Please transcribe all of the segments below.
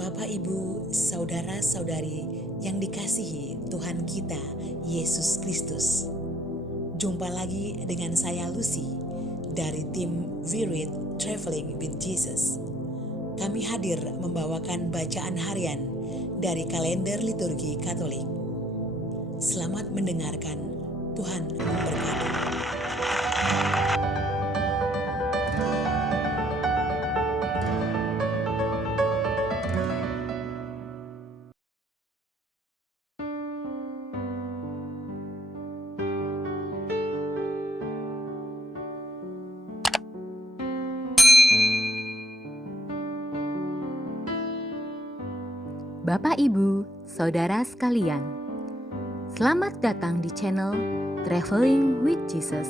Bapak, Ibu, Saudara-saudari yang dikasihi Tuhan kita, Yesus Kristus. Jumpa lagi dengan saya Lucy dari tim We Read Traveling with Jesus. Kami hadir membawakan bacaan harian dari kalender liturgi Katolik. Selamat mendengarkan, Tuhan memberkati. Bapak, Ibu, Saudara sekalian, selamat datang di channel Traveling with Jesus,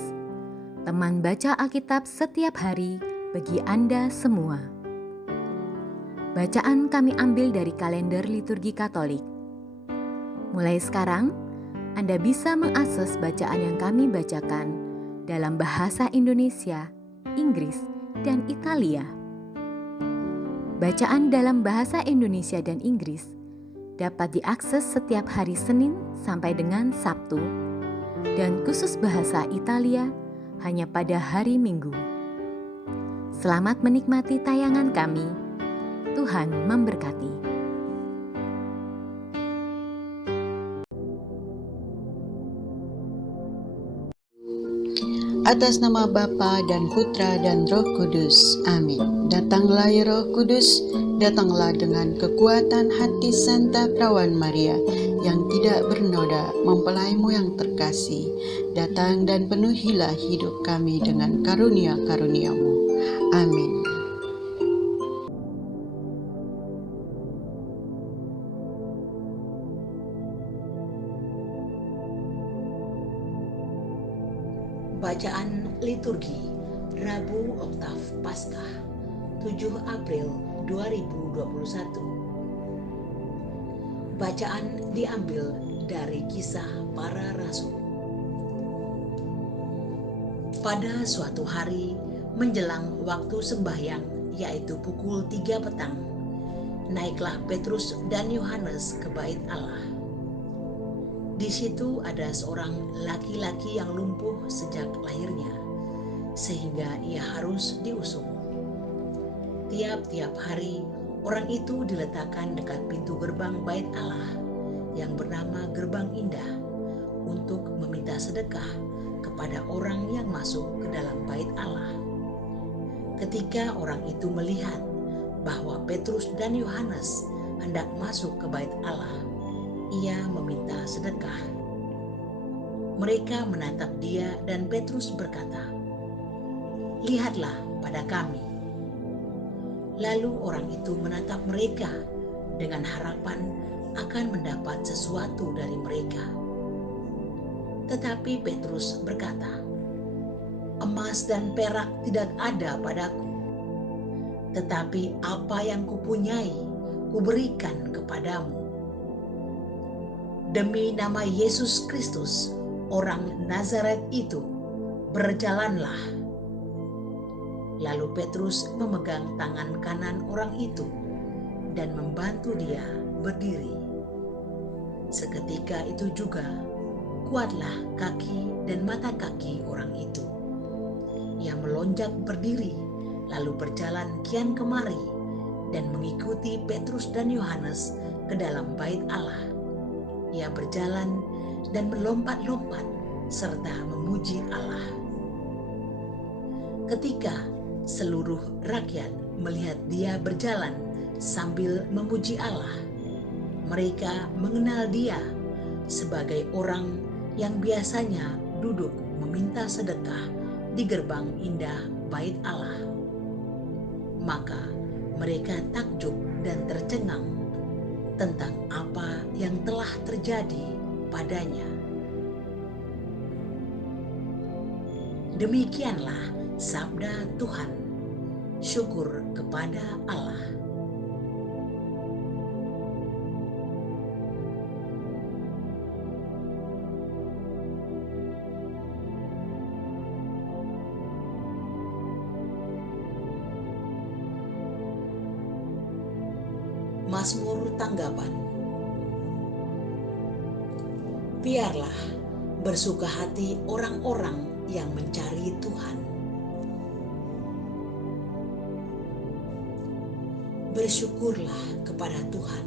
teman baca Alkitab setiap hari bagi Anda semua. Bacaan kami ambil dari kalender liturgi Katolik. Mulai sekarang, Anda bisa mengakses bacaan yang kami bacakan dalam bahasa Indonesia, Inggris, dan Italia. Bacaan dalam bahasa Indonesia dan Inggris dapat diakses setiap hari Senin sampai dengan Sabtu, dan khusus bahasa Italia hanya pada hari Minggu. Selamat menikmati tayangan kami. Tuhan memberkati. Atas nama Bapa dan Putra dan Roh Kudus. Amin. Datanglah ya Roh Kudus, datanglah dengan kekuatan hati Santa Perawan Maria yang tidak bernoda, mempelaimu yang terkasih. Datang dan penuhilah hidup kami dengan karunia-karuniamu. Amin. Bacaan liturgi Rabu Oktav Paskah 7 April 2021. Bacaan diambil dari Kisah Para Rasul. Pada suatu hari menjelang waktu sembahyang, yaitu pukul 3 petang, naiklah Petrus dan Yohanes ke bait Allah. Di situ ada seorang laki-laki yang lumpuh sejak lahirnya, sehingga ia harus diusung. Tiap-tiap hari orang itu diletakkan dekat pintu gerbang bait Allah yang bernama Gerbang Indah untuk meminta sedekah kepada orang yang masuk ke dalam bait Allah. Ketika orang itu melihat bahwa Petrus dan Yohanes hendak masuk ke bait Allah, ia meminta sedekah. Mereka menatap dia dan Petrus berkata, "Lihatlah pada kami." Lalu orang itu menatap mereka dengan harapan akan mendapat sesuatu dari mereka. Tetapi Petrus berkata, "Emas dan perak tidak ada padaku, tetapi apa yang kupunyai kuberikan kepadamu. Demi nama Yesus Kristus, orang Nazaret itu, berjalanlah." Lalu Petrus memegang tangan kanan orang itu dan membantu dia berdiri. Seketika itu juga kuatlah kaki dan mata kaki orang itu. Ia melonjak berdiri, lalu berjalan kian kemari dan mengikuti Petrus dan Yohanes ke dalam bait Allah. Ia berjalan dan melompat-lompat serta memuji Allah. Ketika seluruh rakyat melihat dia berjalan sambil memuji Allah, mereka mengenal dia sebagai orang yang biasanya duduk meminta sedekah di gerbang indah bait Allah. Maka mereka takjub dan tercengang tentang apa yang telah terjadi padanya. Demikianlah sabda Tuhan. Syukur kepada Allah. Mazmur tanggapan. Biarlah bersuka hati orang-orang yang mencari Tuhan. Bersyukurlah kepada Tuhan,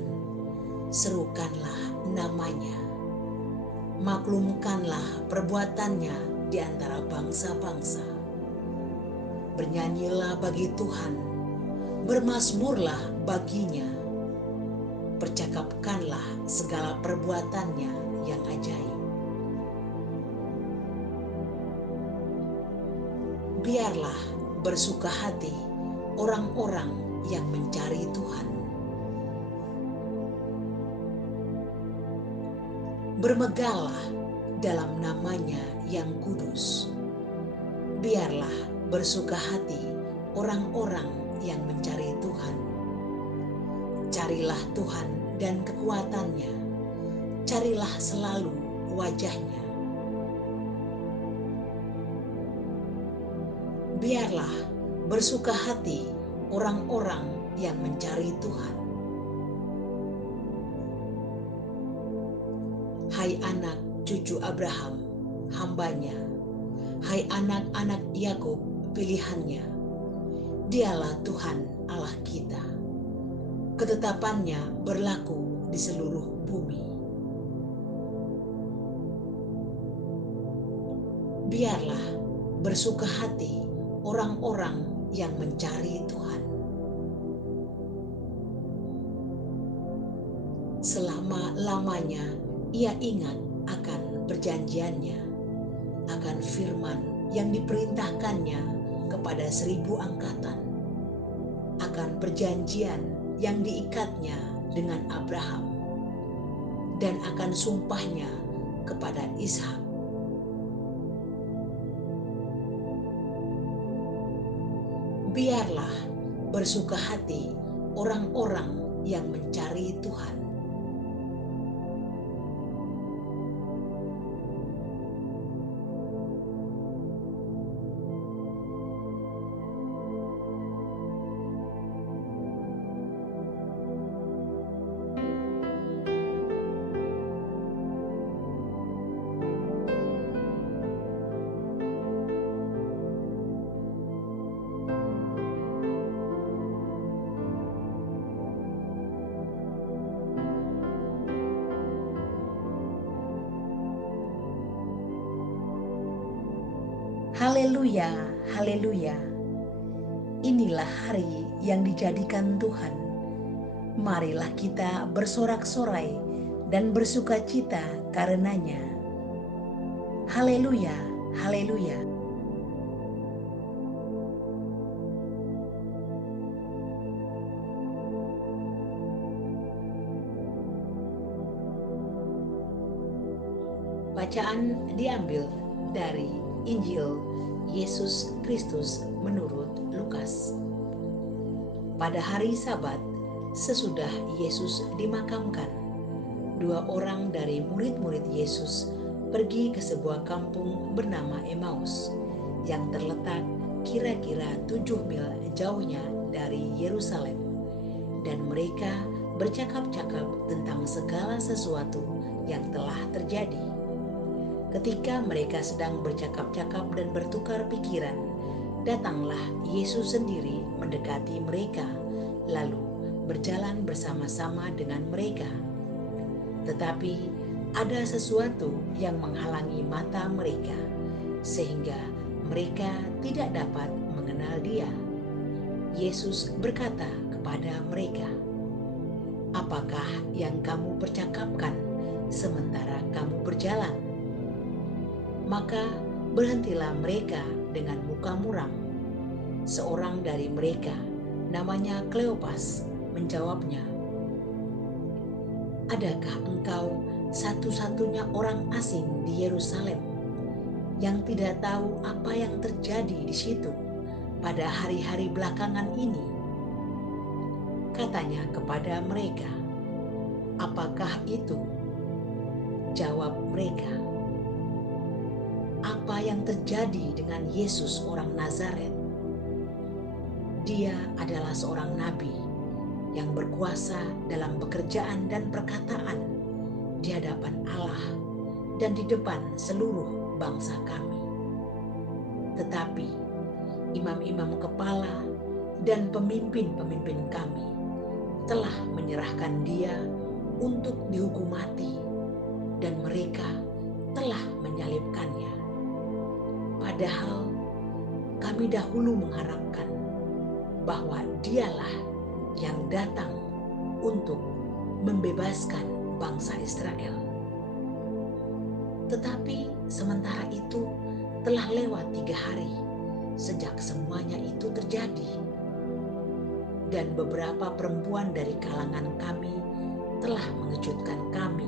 serukanlah namanya, maklumkanlah perbuatannya di antara bangsa-bangsa. Bernyanyilah bagi Tuhan, bermazmurlah baginya, percakapkanlah segala perbuatannya yang ajaib. Biarlah bersuka hati orang-orang yang mencari Tuhan. Bermegahlah dalam namanya yang kudus. Biarlah bersuka hati orang-orang yang mencari Tuhan. Carilah Tuhan dan kekuatannya, carilah selalu wajahnya. Biarlah bersuka hati orang-orang yang mencari Tuhan. Hai anak cucu Abraham, hambanya, hai anak-anak Yakub, pilihannya, dialah Tuhan Allah kita. Ketetapannya berlaku di seluruh bumi. Biarlah bersuka hati orang-orang yang mencari Tuhan. Selama-lamanya ia ingat akan perjanjiannya, akan firman yang diperintahkannya kepada 1000 angkatan, akan perjanjian yang diikatnya dengan Abraham, dan akan sumpahnya kepada Ishak. Biarlah bersuka hati orang-orang yang mencari Tuhan. Haleluya, haleluya. Inilah hari yang dijadikan Tuhan. Marilah kita bersorak-sorai dan bersuka cita karenanya. Haleluya, haleluya. Bacaan diambil dari Injil Yesus Kristus menurut Lukas. Pada hari Sabat, sesudah Yesus dimakamkan, 2 orang dari murid-murid Yesus pergi ke sebuah kampung bernama Emmaus yang terletak kira-kira 7 mil jauhnya dari Yerusalem, dan mereka bercakap-cakap tentang segala sesuatu yang telah terjadi. Ketika mereka sedang bercakap-cakap dan bertukar pikiran, datanglah Yesus sendiri mendekati mereka, lalu berjalan bersama-sama dengan mereka. Tetapi ada sesuatu yang menghalangi mata mereka, sehingga mereka tidak dapat mengenal Dia. Yesus berkata kepada mereka, "Apakah yang kamu percakapkan sementara kamu berjalan?" Maka berhentilah mereka dengan muka muram. Seorang dari mereka, namanya Kleopas, menjawabnya, "Adakah engkau satu-satunya orang asing di Yerusalem yang tidak tahu apa yang terjadi di situ pada hari-hari belakangan ini?" Katanya kepada mereka, "Apakah itu?" Jawab mereka, "Apa yang terjadi dengan Yesus orang Nazaret? Dia adalah seorang nabi yang berkuasa dalam pekerjaan dan perkataan di hadapan Allah dan di depan seluruh bangsa kami. Tetapi imam-imam kepala dan pemimpin-pemimpin kami telah menyerahkan dia untuk dihukum mati, dan mereka telah menyalibkannya. Padahal kami dahulu mengharapkan bahwa dialah yang datang untuk membebaskan bangsa Israel. Tetapi sementara itu telah lewat 3 hari sejak semuanya itu terjadi, dan beberapa perempuan dari kalangan kami telah mengejutkan kami.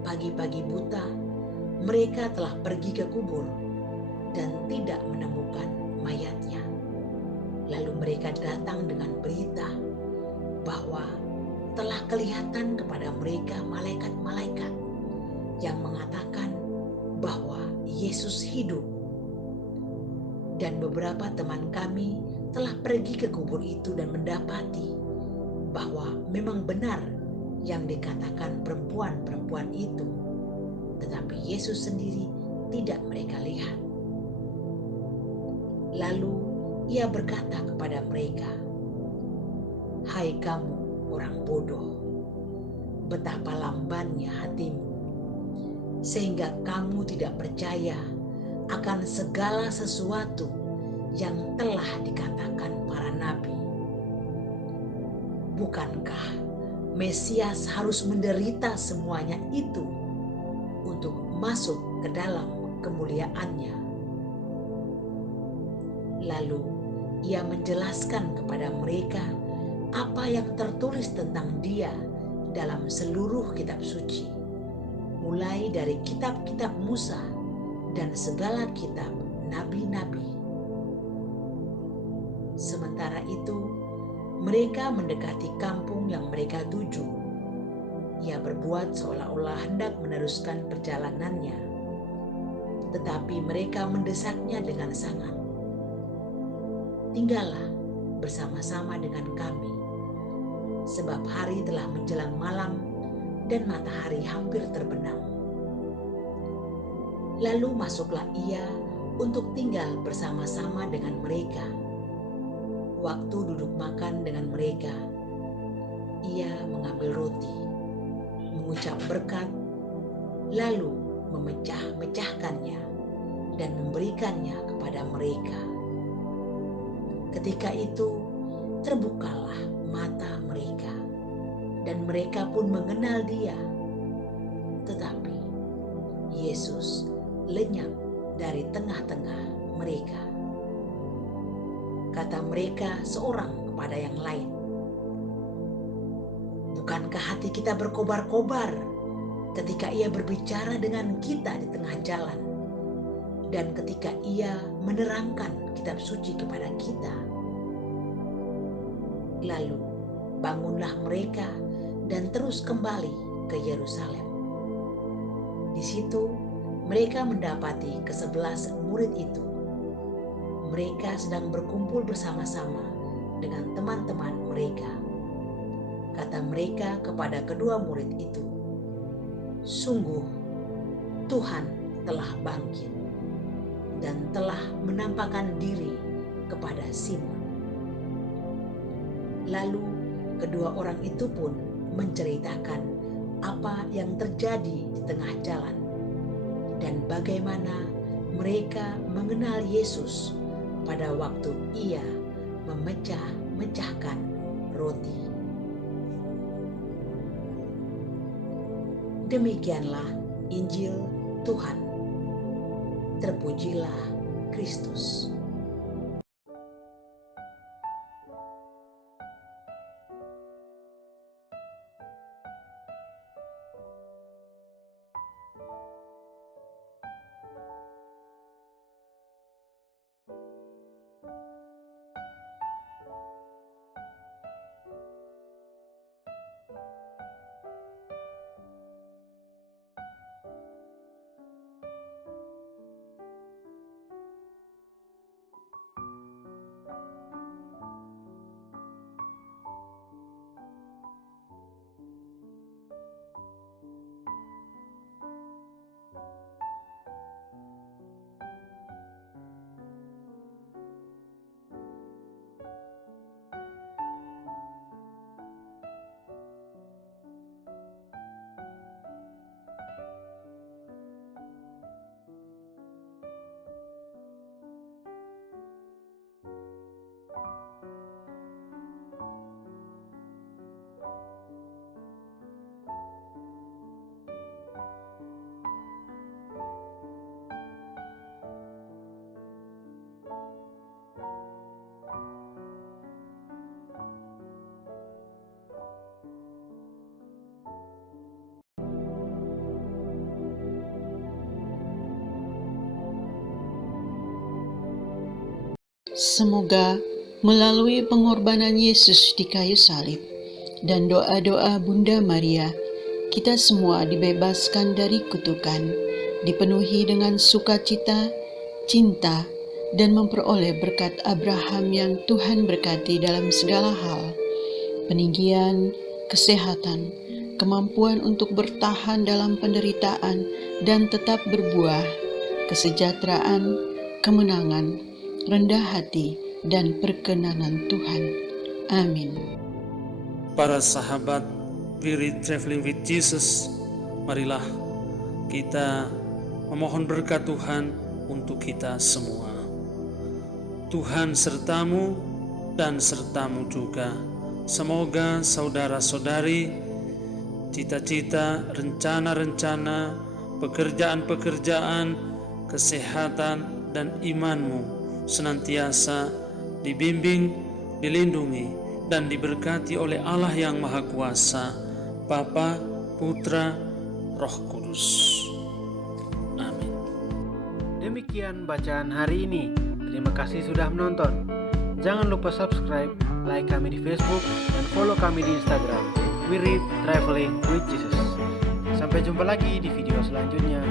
Pagi-pagi buta mereka telah pergi ke kubur dan tidak menemukan mayatnya. Lalu mereka datang dengan berita bahwa telah kelihatan kepada mereka malaikat-malaikat yang mengatakan bahwa Yesus hidup. Dan beberapa teman kami telah pergi ke kubur itu dan mendapati bahwa memang benar yang dikatakan perempuan-perempuan itu, tetapi Yesus sendiri tidak mereka lihat. Lalu ia berkata kepada mereka, "Hai kamu orang bodoh, betapa lambannya hatimu, sehingga kamu tidak percaya akan segala sesuatu yang telah dikatakan para nabi. Bukankah Mesias harus menderita semuanya itu untuk masuk ke dalam kemuliaannya?" Lalu ia menjelaskan kepada mereka apa yang tertulis tentang dia dalam seluruh kitab suci, mulai dari kitab-kitab Musa dan segala kitab nabi-nabi. Sementara itu, mereka mendekati kampung yang mereka tuju. Ia berbuat seolah-olah hendak meneruskan perjalanannya, tetapi mereka mendesaknya dengan sangat. "Tinggallah bersama-sama dengan kami, sebab hari telah menjelang malam dan matahari hampir terbenam." Lalu masuklah ia untuk tinggal bersama-sama dengan mereka. Waktu duduk makan dengan mereka, ia mengambil roti, mengucap berkat, lalu memecah-mecahkannya dan memberikannya kepada mereka. Ketika itu terbukalah mata mereka, dan mereka pun mengenal dia. Tetapi Yesus lenyap dari tengah-tengah mereka. Kata mereka seorang kepada yang lain, "Bukankah hati kita berkobar-kobar ketika ia berbicara dengan kita di tengah jalan, dan ketika ia menerangkan kitab suci kepada kita?" Lalu bangunlah mereka dan terus kembali ke Yerusalem. Di situ mereka mendapati ke-11 murid itu. Mereka sedang berkumpul bersama-sama dengan teman-teman mereka. Kata mereka kepada kedua murid itu, "Sungguh Tuhan telah bangkit dan telah menampakkan diri kepada Simon." Lalu kedua orang itu pun menceritakan apa yang terjadi di tengah jalan dan bagaimana mereka mengenal Yesus pada waktu ia memecah-mecahkan roti. Demikianlah Injil Tuhan. Terpujilah Kristus. Semoga melalui pengorbanan Yesus di kayu salib dan doa-doa Bunda Maria, kita semua dibebaskan dari kutukan, dipenuhi dengan sukacita, cinta, dan memperoleh berkat Abraham yang Tuhan berkati dalam segala hal, peninggian, kesehatan, kemampuan untuk bertahan dalam penderitaan dan tetap berbuah, kesejahteraan, kemenangan, rendah hati, dan perkenanan Tuhan. Amin. Para sahabat We Read Traveling with Jesus, marilah kita memohon berkat Tuhan untuk kita semua. Tuhan sertamu dan sertamu juga. Semoga saudara-saudari, cita-cita, rencana-rencana, pekerjaan-pekerjaan, kesehatan, dan imanmu senantiasa dibimbing, dilindungi, dan diberkati oleh Allah yang Maha Kuasa, Bapa, Putra, Roh Kudus. Amin. Demikian bacaan hari ini. Terima kasih sudah menonton. Jangan lupa subscribe, like kami di Facebook, dan follow kami di Instagram. We Read Traveling with Jesus. Sampai jumpa lagi di video selanjutnya.